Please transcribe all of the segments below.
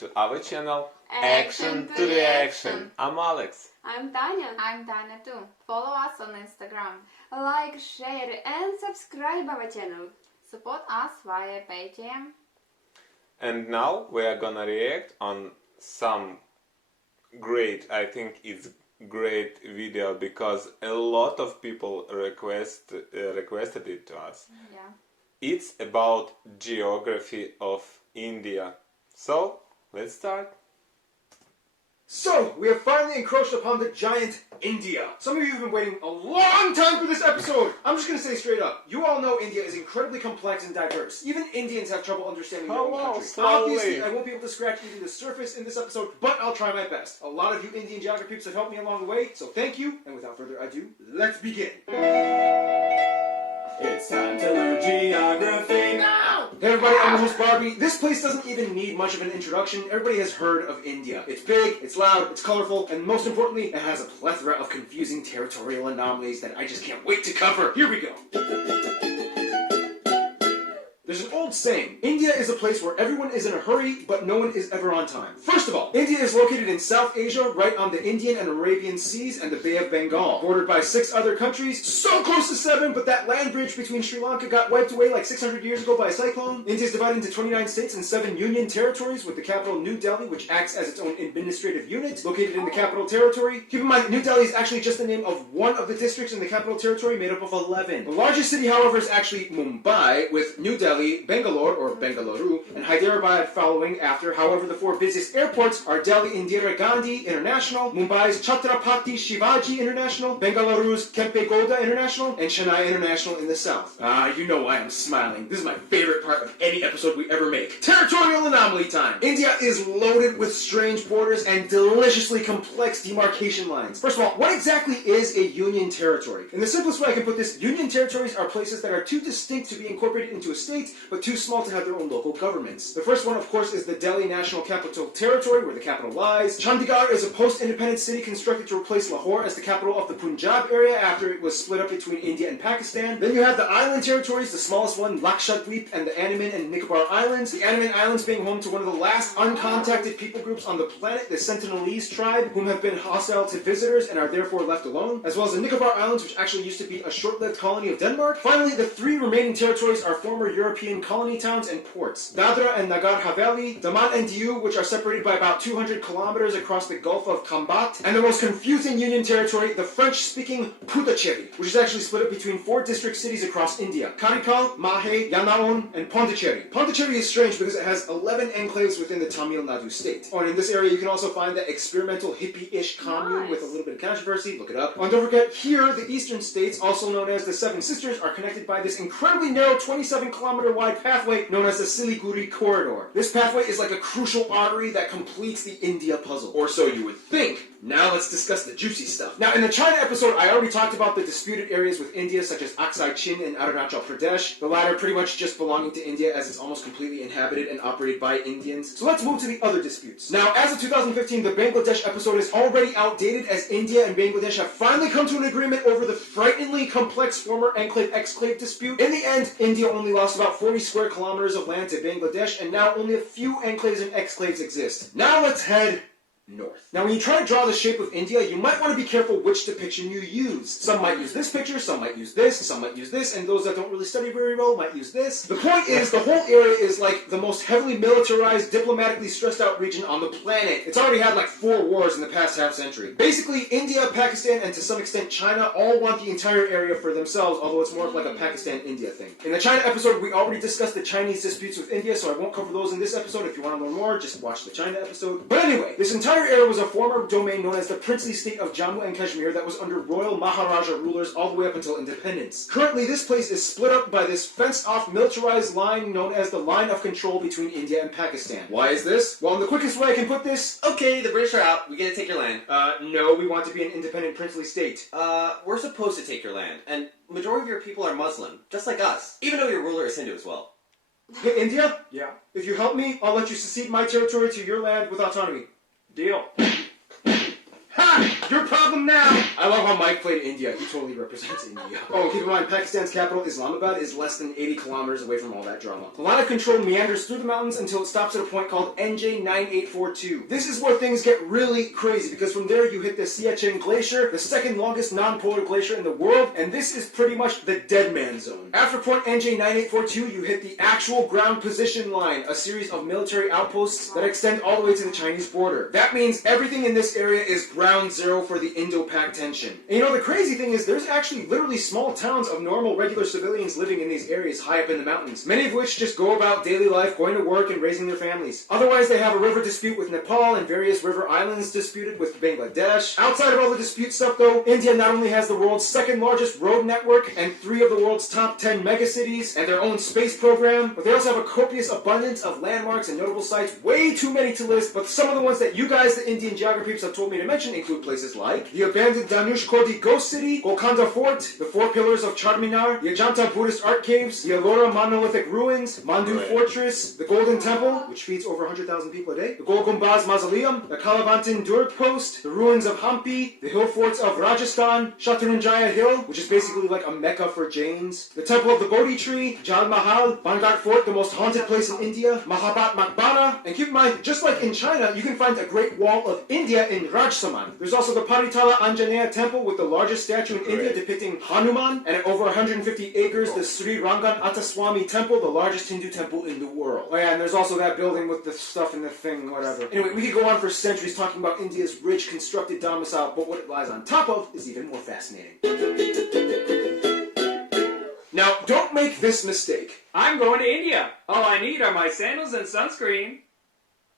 to our channel Action to the Action. I'm Alex. I'm Tanya. I'm Tanya too. Follow us on Instagram. Like, share and subscribe our channel. Support us via Patreon. And now we are gonna react on some great, I think it's great video because a lot of people requested it to us. Yeah. It's about geography of India. So, let's start. So, we have finally encroached upon the giant India. Some of you have been waiting a long time for this episode. I'm just going to say straight up, you all know India is incredibly complex and diverse. Even Indians have trouble understanding their own country. Slowly. Obviously, I won't be able to scratch even the surface in this episode, but I'll try my best. A lot of you Indian geography peeps have helped me along the way, so thank you. And without further ado, let's begin. It's time to learn geography now! Hey everybody, I'm your host Barbie. This place doesn't even need much of an introduction. Everybody has heard of India. It's big, it's loud, it's colorful, and most importantly, it has a plethora of confusing territorial anomalies that I just can't wait to cover. Here we go. There's an old saying, India is a place where everyone is in a hurry, but no one is ever on time. First of all, India is located in South Asia, right on the Indian and Arabian Seas and the Bay of Bengal, bordered by 6 other countries, so close to 7, but that land bridge between Sri Lanka got wiped away like 600 years ago by a cyclone. India is divided into 29 states and 7 union territories, with the capital New Delhi, which acts as its own administrative unit, located in the capital territory. Keep in mind, New Delhi is actually just the name of one of the districts in the capital territory, made up of 11. The largest city, however, is actually Mumbai, with New Delhi, Bangalore, or Bengaluru, and Hyderabad following after. However, the 4 busiest airports are Delhi Indira Gandhi International, Mumbai's Chhatrapati Shivaji International, Bengaluru's Kempe Gowda International, and Chennai International in the south. You know why I'm smiling. This is my favorite part of any episode we ever make. Territorial anomaly time! India is loaded with strange borders and deliciously complex demarcation lines. First of all, what exactly is a union territory? In the simplest way I can put this, union territories are places that are too distinct to be incorporated into a state, but too small to have their own local governments. The first one, of course, is the Delhi National Capital Territory, where the capital lies. Chandigarh is a post-independent city constructed to replace Lahore as the capital of the Punjab area after it was split up between India and Pakistan. Then you have the island territories, the smallest one, Lakshadweep, and the Andaman and Nicobar Islands. The Andaman Islands being home to one of the last uncontacted people groups on the planet, the Sentinelese tribe, whom have been hostile to visitors and are therefore left alone, as well as the Nicobar Islands, which actually used to be a short-lived colony of Denmark. Finally, the 3 remaining territories are former European colony towns and ports. Dadra and Nagar Haveli, Daman and Diu, which are separated by about 200 kilometers across the Gulf of Khambat, and the most confusing union territory, the French-speaking Puducherry, which is actually split up between 4 district cities across India: Karikal, Mahe, Yanaon, and Pondicherry. Pondicherry is strange because it has 11 enclaves within the Tamil Nadu state. Oh, and in this area you can also find that experimental hippie-ish commune with a little bit of controversy. Look it up. And don't forget, here, the eastern states, also known as the 7 Sisters, are connected by this incredibly narrow 27-kilometer wide pathway known as the Siliguri Corridor. This pathway is like a crucial artery that completes the India puzzle. Or so you would think. Now let's discuss the juicy stuff. Now, in the China episode, I already talked about the disputed areas with India, such as Aksai Chin and Arunachal Pradesh. The latter pretty much just belonging to India, as it's almost completely inhabited and operated by Indians. So let's move to the other disputes. Now, as of 2015, the Bangladesh episode is already outdated, as India and Bangladesh have finally come to an agreement over the frighteningly complex former enclave-exclave dispute. In the end, India only lost about 40 square kilometers of land to Bangladesh, and now only a few enclaves and exclaves exist. Now let's head north. Now, when you try to draw the shape of India, you might want to be careful which depiction you use. Some might use this picture, some might use this, some might use this, and those that don't really study very well might use this. The point is, the whole area is like the most heavily militarized, diplomatically stressed out region on the planet. It's already had like 4 wars in the past half-century. Basically, India, Pakistan, and to some extent China all want the entire area for themselves, although it's more of like a Pakistan-India thing. In the China episode, we already discussed the Chinese disputes with India, so I won't cover those in this episode. If you want to learn more, just watch the China episode. But anyway, this entire area was a former domain known as the princely state of Jammu and Kashmir that was under royal Maharaja rulers all the way up until independence. Currently, this place is split up by this fenced-off militarized line known as the line of control between India and Pakistan. Why is this? Well, in the quickest way I can put this, Okay, the British are out. We get to take your land. no, we want to be an independent princely state. We're supposed to take your land, and majority of your people are Muslim, just like us. Even though your ruler is Hindu as well. Hey, India? Yeah. If you help me, I'll let you secede my territory to your land with autonomy. Deal. Ha! Your problem now! I love how Mike played India. He totally represents India. Oh, keep in mind, Pakistan's capital, Islamabad, is less than 80 kilometers away from all that drama. The line of control meanders through the mountains until it stops at a point called NJ9842. This is where things get really crazy, because from there you hit the Siachen Glacier, the second longest non-polar glacier in the world, and this is pretty much the dead man zone. After point NJ9842, you hit the actual ground position line, a series of military outposts that extend all the way to the Chinese border. That means everything in this area is ground zero for the Indo-Pak tension. And you know, the crazy thing is there's actually literally small towns of normal, regular civilians living in these areas high up in the mountains, many of which just go about daily life, going to work and raising their families. Otherwise, they have a river dispute with Nepal and various river islands disputed with Bangladesh. Outside of all the dispute stuff though, India not only has the world's second largest road network and 3 of the world's top 10 megacities and their own space program, but they also have a copious abundance of landmarks and notable sites, way too many to list, but some of the ones that you guys, the Indian geography peeps, have told me to mention include places like the abandoned Dhanushkodi Ghost City, Golconda Fort, the 4 pillars of Charminar, the Ajanta Buddhist Art Caves, the Ellora Monolithic Ruins, Mandu Fortress, the Golden Temple, which feeds over 100,000 people a day, the Gol Gumbaz Mausoleum, the Kalavantin Durg Post, the ruins of Hampi, the hill forts of Rajasthan, Shatrunjaya Hill, which is basically like a mecca for Jains, the Temple of the Bodhi Tree, Jal Mahal, Bangat Fort, the most haunted place in India, Mahabat Makbara, and keep in mind, just like in China, you can find a Great Wall of India in Rajsamand. There's also the Paritala Anjaneya Temple with the largest statue in India depicting Hanuman, and at over 150 acres, the Sri Rangan Attaswamy Temple, the largest Hindu temple in the world. Oh yeah, and there's also that building with the stuff in the thing, whatever. Anyway, we could go on for centuries talking about India's rich, constructed domicile, but what it lies on top of is even more fascinating. Now, don't make this mistake. I'm going to India. All I need are my sandals and sunscreen.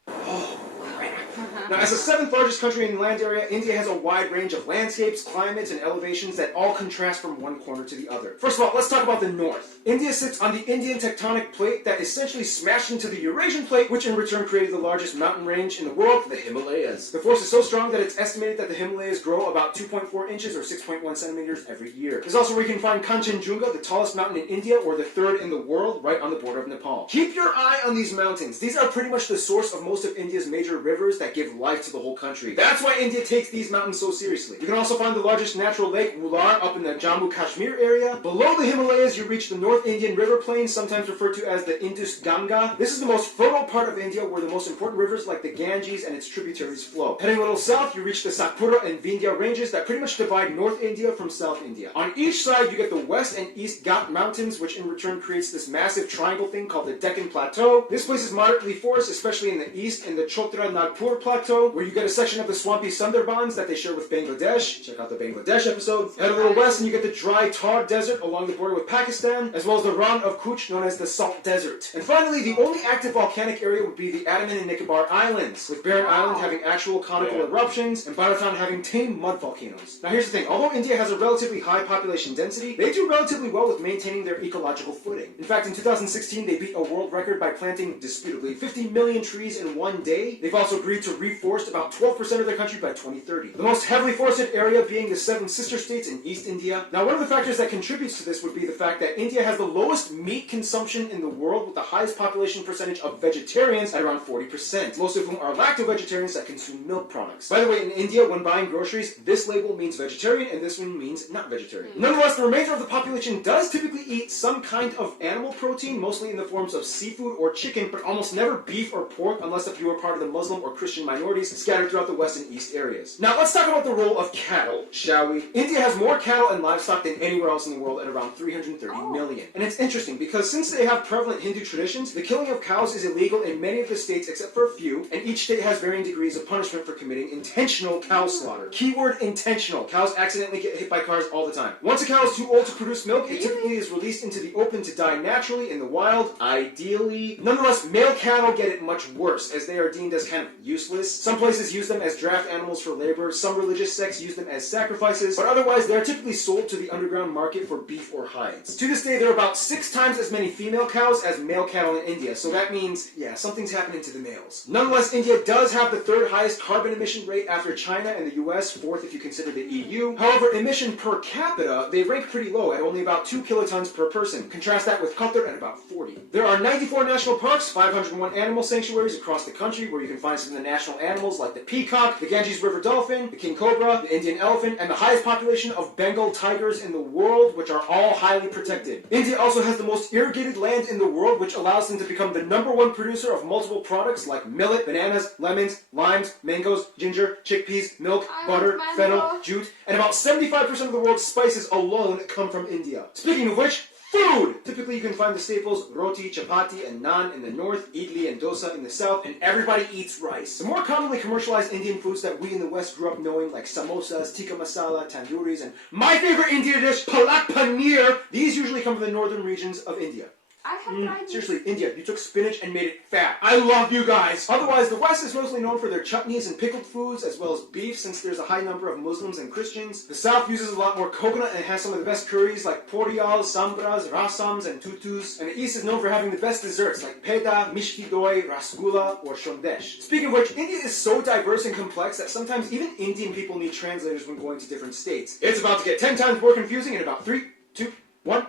Oh, crap. Now, as the 7th largest country in land area, India has a wide range of landscapes, climates, and elevations that all contrast from one corner to the other. First of all, let's talk about the north. India sits on the Indian tectonic plate that essentially smashed into the Eurasian plate, which in return created the largest mountain range in the world, the Himalayas. The force is so strong that it's estimated that the Himalayas grow about 2.4 inches or 6.1 centimeters every year. There's also where you can find Kanchenjunga, the tallest mountain in India, or the 3rd in the world, right on the border of Nepal. Keep your eye on these mountains. These are pretty much the source of most of India's major rivers that give life to the whole country. That's why India takes these mountains so seriously. You can also find the largest natural lake, Wular, up in the Jammu Kashmir area. Below the Himalayas, you reach the North Indian River Plain, sometimes referred to as the Indus Ganga. This is the most fertile part of India where the most important rivers like the Ganges and its tributaries flow. Heading a little south, you reach the Satpura and Vindhya ranges that pretty much divide North India from South India. On each side, you get the West and East Ghat Mountains, which in return creates this massive triangle thing called the Deccan Plateau. This place is moderately forested, especially in the east, in the Chotra Nagpur Plateau, where you get a section of the swampy Sundarbans that they share with Bangladesh. Check out the Bangladesh episode. Head a little west and you get the dry Thar Desert along the border with Pakistan, as well as the Rann of Kutch, known as the Salt Desert. And finally, the only active volcanic area would be the Andaman and Nicobar Islands, with Barren Island having actual conical eruptions and Bharatan having tame mud volcanoes. Now here's the thing, although India has a relatively high population density, they do relatively well with maintaining their ecological footing. In fact, in 2016, they beat a world record by planting, disputably, 50 million trees in one day. They've also agreed to reforest about 12% of their country by 2030. The most heavily forested area being the 7 sister states in East India. Now, one of the factors that contributes to this would be the fact that India has the lowest meat consumption in the world, with the highest population percentage of vegetarians at around 40%, most of whom are lacto-vegetarians that consume milk products. By the way, in India, when buying groceries, this label means vegetarian and this one means not vegetarian. Nonetheless, the remainder of the population does typically eat some kind of animal protein, mostly in the forms of seafood or chicken, but almost never beef or pork unless if you are part of the Muslim or Christian minorities scattered throughout the West and East areas. Now, let's talk about the role of cattle, shall we? India has more cattle and livestock than anywhere else in the world at around 330 million. And it's interesting because since they have prevalent Hindu traditions, the killing of cows is illegal in many of the states except for a few, and each state has varying degrees of punishment for committing intentional cow slaughter. Keyword intentional. Cows accidentally get hit by cars all the time. Once a cow is too old to produce milk, it typically is released into the open to die naturally in the wild, ideally. Nonetheless, male cattle get it much worse, as they are deemed as kind of useless. Some places use them as draft animals for labor, some religious sects use them as sacrifices, but otherwise they are typically sold to the underground market for beef or hides. To this day, there are about 6 times as many female cows as male cattle in India, so that means, yeah, something's happening to the males. Nonetheless, India does have the 3rd highest carbon emission rate after China and the US, 4th if you consider the EU. However, emission per capita, they rank pretty low at only about 2 kilotons per person. Contrast that with Qatar at about 40. There are 94 national parks, 501 animal sanctuaries across the country where you can find some of the national animals like the peacock, the Ganges River dolphin, the king cobra, the Indian elephant, and the highest population of Bengal tigers in the world, which are all highly protected. India also has the most irrigated land in the world, which allows them to become the #1 producer of multiple products like millet, bananas, lemons, limes, mangoes, ginger, chickpeas, milk, butter, fennel, jute, and about 75% of the world's spices alone come from India. Speaking of which, food! Typically you can find the staples roti, chapati, and naan in the north, idli and dosa in the south, and everybody eats rice. The more commonly commercialized Indian foods that we in the West grew up knowing, like samosas, tikka masala, tandooris, and my favorite Indian dish, palak paneer, these usually come from the northern regions of India. I have tried this. Seriously, India, you took spinach and made it fat. I love you guys! Otherwise, the West is mostly known for their chutneys and pickled foods, as well as beef, since there's a high number of Muslims and Christians. The South uses a lot more coconut and has some of the best curries like poriyal, sambras, rasams, and tutus. And the East is known for having the best desserts like peda, mishki doi, rasgulla, or shondesh. Speaking of which, India is so diverse and complex that sometimes even Indian people need translators when going to different states. It's about to get 10 times more confusing in about 3, 2, 1...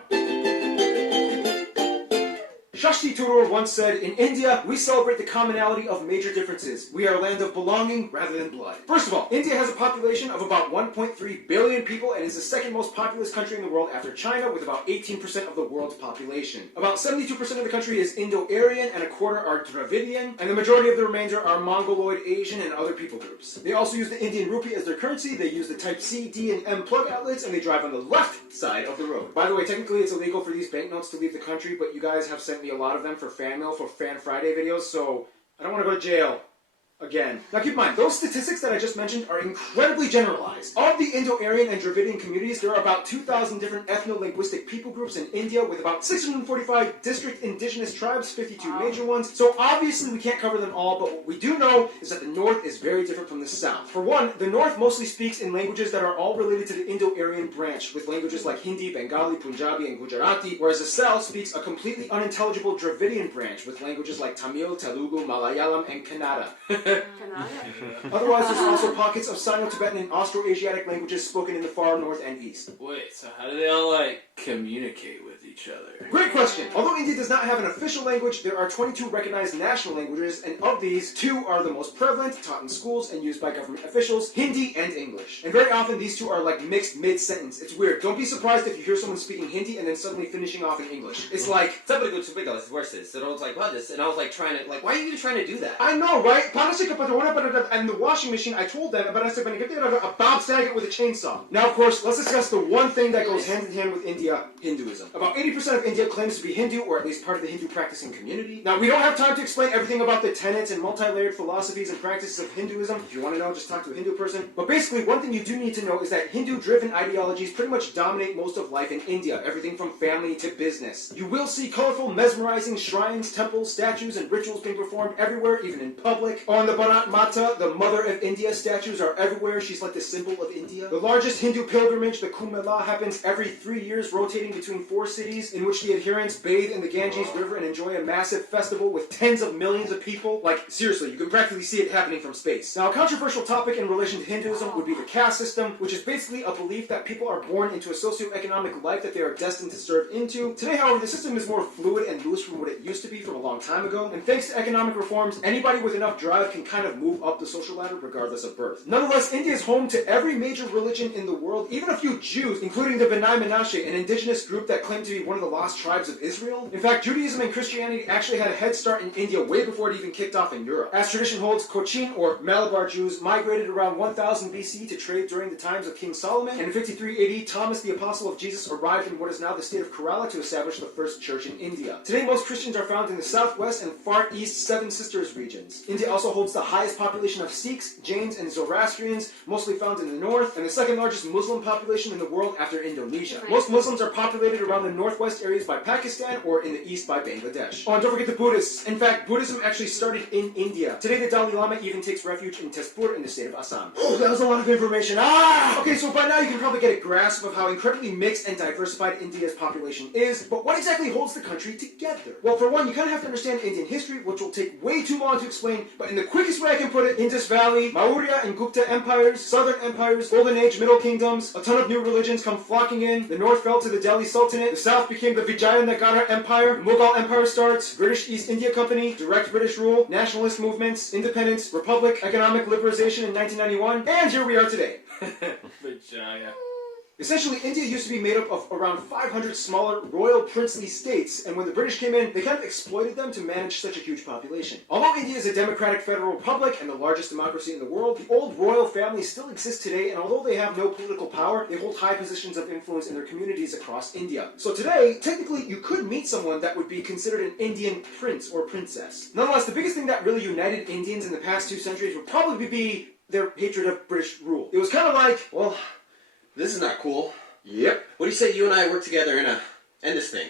Shashti Tharoor once said, "In India, we celebrate the commonality of major differences. We are a land of belonging rather than blood." First of all, India has a population of about 1.3 billion people and is the second most populous country in the world after China, with about 18% of the world's population. About 72% of the country is Indo-Aryan and a quarter are Dravidian, and the majority of the remainder are Mongoloid, Asian, and other people groups. They also use the Indian rupee as their currency, they use the type C, D, and M plug outlets, and they drive on the left side of the road. By the way, technically it's illegal for these banknotes to leave the country, but you guys have sent me a lot of them for fan mail for Fan Friday videos, so I don't want to go to jail again. Now keep in mind, those statistics that I just mentioned are incredibly generalized. Of the Indo-Aryan and Dravidian communities, there are about 2,000 different ethno-linguistic people groups in India, with about 645 district indigenous tribes, 52 major ones. So obviously we can't cover them all, but what we do know is that the North is very different from the South. For one, the North mostly speaks in languages that are all related to the Indo-Aryan branch, with languages like Hindi, Bengali, Punjabi, and Gujarati, whereas the South speaks a completely unintelligible Dravidian branch, with languages like Tamil, Telugu, Malayalam, and Kannada. Otherwise, there's also pockets of Sino-Tibetan and Austroasiatic languages spoken in the far north and east. Wait, so how do they all, communicate with each other? Great question! Although India does not have an official language, there are 22 recognized national languages, and of these, 2 are the most prevalent, taught in schools and used by government officials, Hindi and English. And very often these two are mixed mid-sentence. It's weird. Don't be surprised if you hear someone speaking Hindi and then suddenly finishing off in English. It's like... Somebody goes to Bigos, where's this? And I was like, what this? And I was trying to, why are you even trying to do that? I know, right? And the washing machine, I told them, but I said, a Bob Saget with a chainsaw. Now, of course, let's discuss the one thing that goes hand in hand with India, Hinduism. About 80% of India claims to be Hindu, or at least part of the Hindu practicing community. Now, we don't have time to explain everything about the tenets and multi-layered philosophies and practices of Hinduism. If you want to know, just talk to a Hindu person. But basically, one thing you do need to know is that Hindu-driven ideologies pretty much dominate most of life in India, everything from family to business. You will see colorful, mesmerizing shrines, temples, statues, and rituals being performed everywhere, even in public. On the Bharat Mata, the Mother of India statues are everywhere. She's like the symbol of India. The largest Hindu pilgrimage, the Kumbh Mela, happens every 3 years, rotating between 4 cities, in which the adherents bathe in the Ganges River and enjoy a massive festival with tens of millions of people. Seriously, you can practically see it happening from space. Now, a controversial topic in relation to Hinduism would be the caste system, which is basically a belief that people are born into a socioeconomic life that they are destined to serve into. Today, however, the system is more fluid and loose from what it used to be from a long time ago, and thanks to economic reforms, anybody with enough drive can kind of move up the social ladder regardless of birth. Nonetheless, India is home to every major religion in the world, even a few Jews, including the B'nai Menashe, an indigenous group that claimed to be one of the lost tribes of Israel. In fact, Judaism and Christianity actually had a head start in India way before it even kicked off in Europe. As tradition holds, Cochin, or Malabar Jews, migrated around 1000 BC to trade during the times of King Solomon, and in 53 AD, Thomas the Apostle of Jesus arrived in what is now the state of Kerala to establish the first church in India. Today, most Christians are found in the southwest and far east Seven Sisters regions. India also holds the highest population of Sikhs, Jains, and Zoroastrians, mostly found in the north, and the second largest Muslim population in the world after Indonesia. Most Muslims are populated around the northwest areas by Pakistan or in the east by Bangladesh. Oh, and don't forget the Buddhists. In fact, Buddhism actually started in India. Today, the Dalai Lama even takes refuge in Tezpur in the state of Assam. Oh, that was a lot of information. Okay, so by now you can probably get a grasp of how incredibly mixed and diversified India's population is, but what exactly holds the country together? Well, for one, you kind of have to understand Indian history, which will take way too long to explain, but in the quickest way I can put it, Indus Valley, Maurya and Gupta empires, southern empires, Golden Age, Middle Kingdoms, a ton of new religions come flocking in, the north fell to the Delhi Sultanate, the south south became the Vijayanagara Empire, Mughal Empire starts, British East India Company, direct British rule, nationalist movements, independence, republic, economic liberalization in 1991, and here we are today. Vagina. Essentially, India used to be made up of around 500 smaller royal princely states, and when the British came in, they kind of exploited them to manage such a huge population. Although India is a democratic federal republic and the largest democracy in the world, the old royal families still exist today, and although they have no political power, they hold high positions of influence in their communities across India. So today, technically, you could meet someone that would be considered an Indian prince or princess. Nonetheless, the biggest thing that really united Indians in the past 2 centuries would probably be their hatred of British rule. It was kind of like, Well, this is not cool. yep. What do you say you and I work together and end this thing?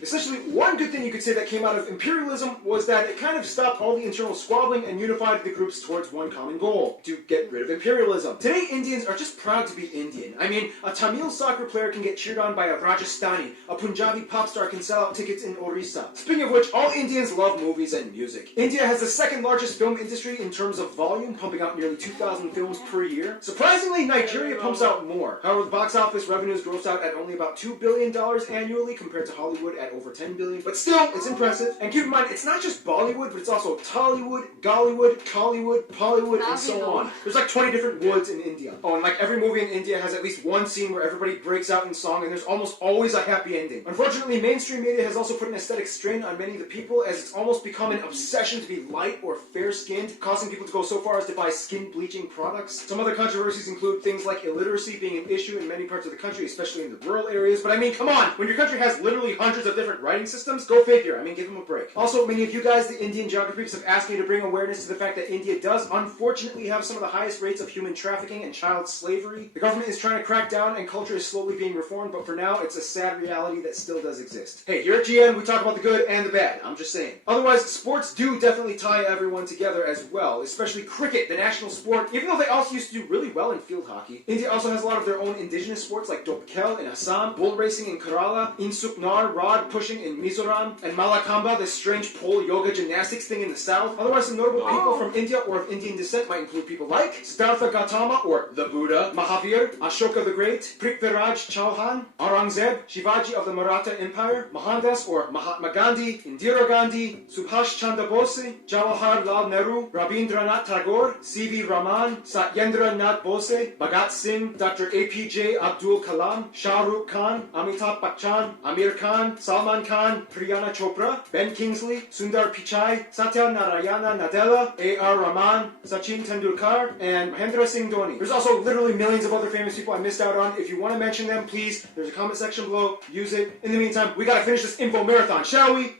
Essentially, one good thing you could say that came out of imperialism was that it kind of stopped all the internal squabbling and unified the groups towards one common goal, to get rid of imperialism. Today, Indians are just proud to be Indian. I mean, a Tamil soccer player can get cheered on by a Rajasthani, a Punjabi pop star can sell out tickets in Orissa. Speaking of which, all Indians love movies and music. India has the second largest film industry in terms of volume, pumping out nearly 2,000 films per year. Surprisingly, Nigeria pumps out more. However, the box office revenues gross out at only about $2 billion annually compared to Hollywood at over 10 billion, but still, it's impressive. And keep in mind, it's not just Bollywood, but it's also Tollywood, Gollywood, Collywood, Pollywood, and so on. There's like 20 different woods in India. Oh, and like every movie in India has at least one scene where everybody breaks out in song, and there's almost always a happy ending. Unfortunately, mainstream media has also put an aesthetic strain on many of the people, as it's almost become an obsession to be light or fair-skinned, causing people to go so far as to buy skin bleaching products. Some other controversies include things like illiteracy being an issue in many parts of the country, especially in the rural areas. But I mean, come on, when your country has literally hundreds of different writing systems, go figure. I mean, give them a break. Also, many of you guys, the Indian geography freaks, have asked me to bring awareness to the fact that India does unfortunately have some of the highest rates of human trafficking and child slavery. The government is trying to crack down and culture is slowly being reformed, but for now, it's a sad reality that still does exist. Hey, here at GN, we talk about the good and the bad. I'm just saying. Otherwise, sports do definitely tie everyone together as well, especially cricket, the national sport, even though they also used to do really well in field hockey. India also has a lot of their own indigenous sports like Dopkel in Assam, bull racing in Kerala, Insuknar, rod pushing in Mizoram, and Malakamba, this strange pole yoga gymnastics thing in the south. Otherwise, some notable people from India or of Indian descent might include people like Siddhartha Gautama or the Buddha, Mahavir, Ashoka the Great, Prithviraj Chauhan, Aurangzeb, Shivaji of the Maratha Empire, Mohandas or Mahatma Gandhi, Indira Gandhi, Subhash Chandra Bose, Jawaharlal Nehru, Rabindranath Tagore, C.V. Raman, Satyendra Nath Bose, Bhagat Singh, Dr. APJ Abdul Kalam, Shah Rukh Khan, Amitabh Bachchan, Amir Khan, Salman Khan, Priyana Chopra, Ben Kingsley, Sundar Pichai, Satya Narayana Nadella, A.R. Rahman, Sachin Tendulkar, and Mahendra Singh Dhoni. There's also literally millions of other famous people I missed out on. If you want to mention them, please, there's a comment section below. Use it. In the meantime, we gotta finish this info marathon, shall we?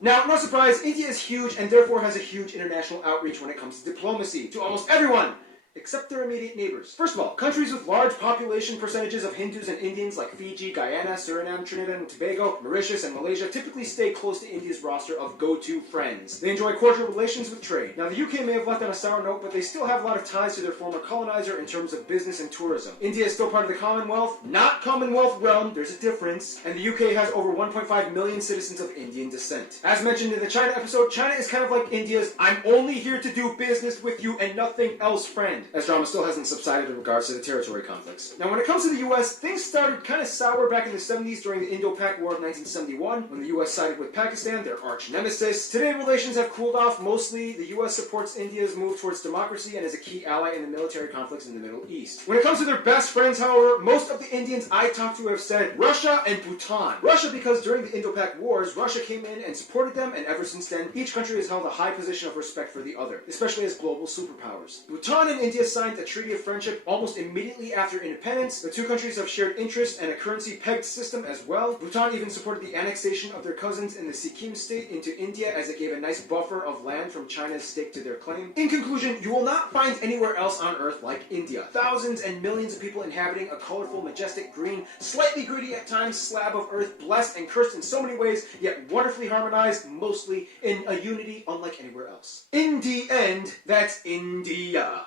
Now, no surprise, India is huge and therefore has a huge international outreach when it comes to diplomacy to almost everyone, except their immediate neighbors. First of all, countries with large population percentages of Hindus and Indians like Fiji, Guyana, Suriname, Trinidad and Tobago, Mauritius, and Malaysia typically stay close to India's roster of go-to friends. They enjoy cordial relations with trade. Now, the UK may have left on a sour note, but they still have a lot of ties to their former colonizer in terms of business and tourism. India is still part of the Commonwealth, not Commonwealth realm, there's a difference, and the UK has over 1.5 million citizens of Indian descent. As mentioned in the China episode, China is kind of like India's "I'm only here to do business with you and nothing else" friend, as drama still hasn't subsided in regards to the territory conflicts. Now, when it comes to the US, things started kind of sour back in the 70s during the Indo-Pak War of 1971, when the US sided with Pakistan, their arch nemesis. Today, relations have cooled off. Mostly, the US supports India's move towards democracy and is a key ally in the military conflicts in the Middle East. When it comes to their best friends, however, most of the Indians I talked to have said Russia and Bhutan. Russia because during the Indo-Pak Wars, Russia came in and supported them, and ever since then, each country has held a high position of respect for the other, especially as global superpowers. Bhutan and India signed a treaty of friendship almost immediately after independence. The two countries have shared interests and a currency-pegged system as well. Bhutan even supported the annexation of their cousins in the Sikkim state into India, as it gave a nice buffer of land from China's stake to their claim. In conclusion, you will not find anywhere else on Earth like India. Thousands and millions of people inhabiting a colorful, majestic, green, slightly gritty at times slab of Earth, blessed and cursed in so many ways, yet wonderfully harmonized, mostly in a unity unlike anywhere else. In the end, that's India.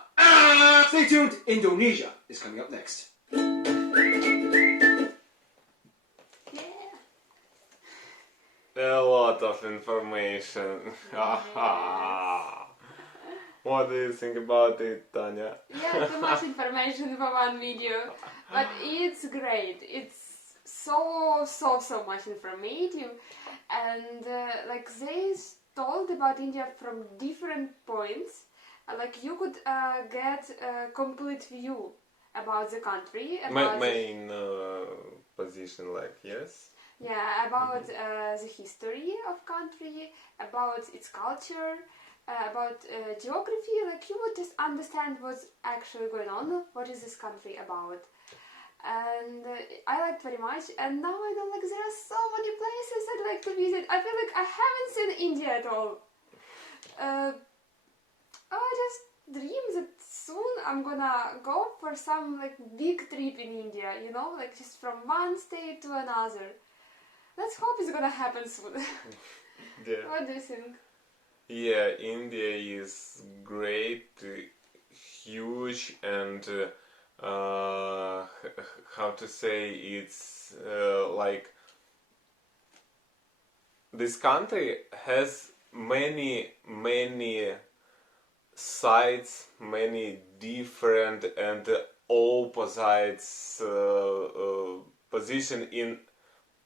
Stay tuned, Indonesia is coming up next. A lot of information. Haha. What do you think about it, Tanya? Yeah, too much information for one video, but it's great. It's so much informative, and like they told about India from different points. Like you could get a complete view about the country, about Main position, like, yes? yeah, about the history of country, about its culture, about geography. Like you would just understand what's actually going on. What is this country about? And I liked very much. And now I know like there are so many places I'd like to visit. I feel like I haven't seen India at all. I just dream that soon I'm gonna go for some like big trip in India. You know, like just from one state to another. Let's hope it's gonna happen soon. Yeah. What do you think? Yeah, India is great, huge, and how to say, it's like this country has many sides, many different and opposites position in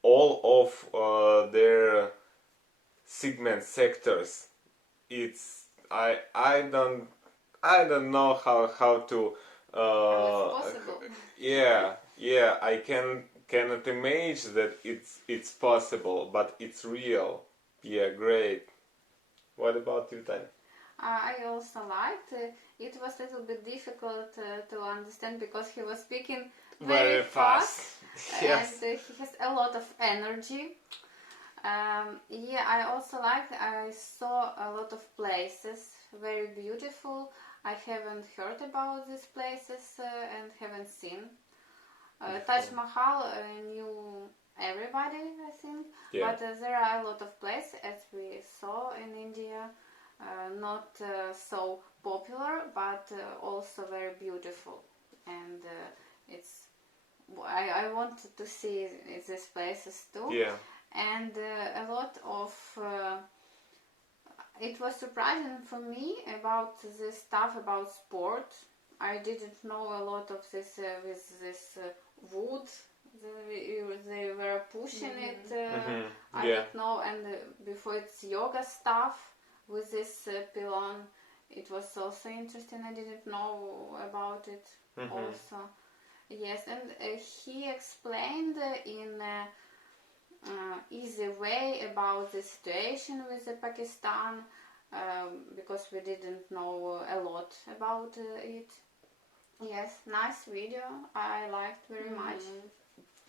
all of their sectors. It's I don't know how to How it's possible. yeah, I cannot imagine that it's possible, but it's real. Yeah, great. What about you, Tanya? I also liked it. Was a little bit difficult to understand because he was speaking very fast. Yes. And he has a lot of energy. Yeah, I also liked. I saw a lot of places, very beautiful. I haven't heard about these places and haven't seen. Taj Mahal knew everybody, I think. Yeah. But there are a lot of places, as we saw in India, not so popular, but also very beautiful. And it's. I wanted to see these places too. Yeah. And a lot of it was surprising for me about this stuff about sport. I didn't know a lot of this with this wood. They were pushing it. I Yeah. don't know. And before it's yoga stuff with this pylon, it was also interesting. I didn't know about it also. Yes, and he explained in easy way about the situation with the Pakistan because we didn't know a lot about it. Yes, nice video. I liked very much.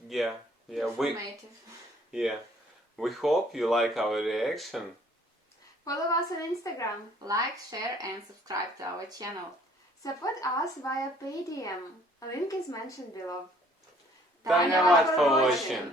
Yeah. Informative. We hope you like our reaction. Follow us on Instagram. Like, share, and subscribe to our channel. Support us via Paytm. A link is mentioned below. Tanya, Tanya, for watching.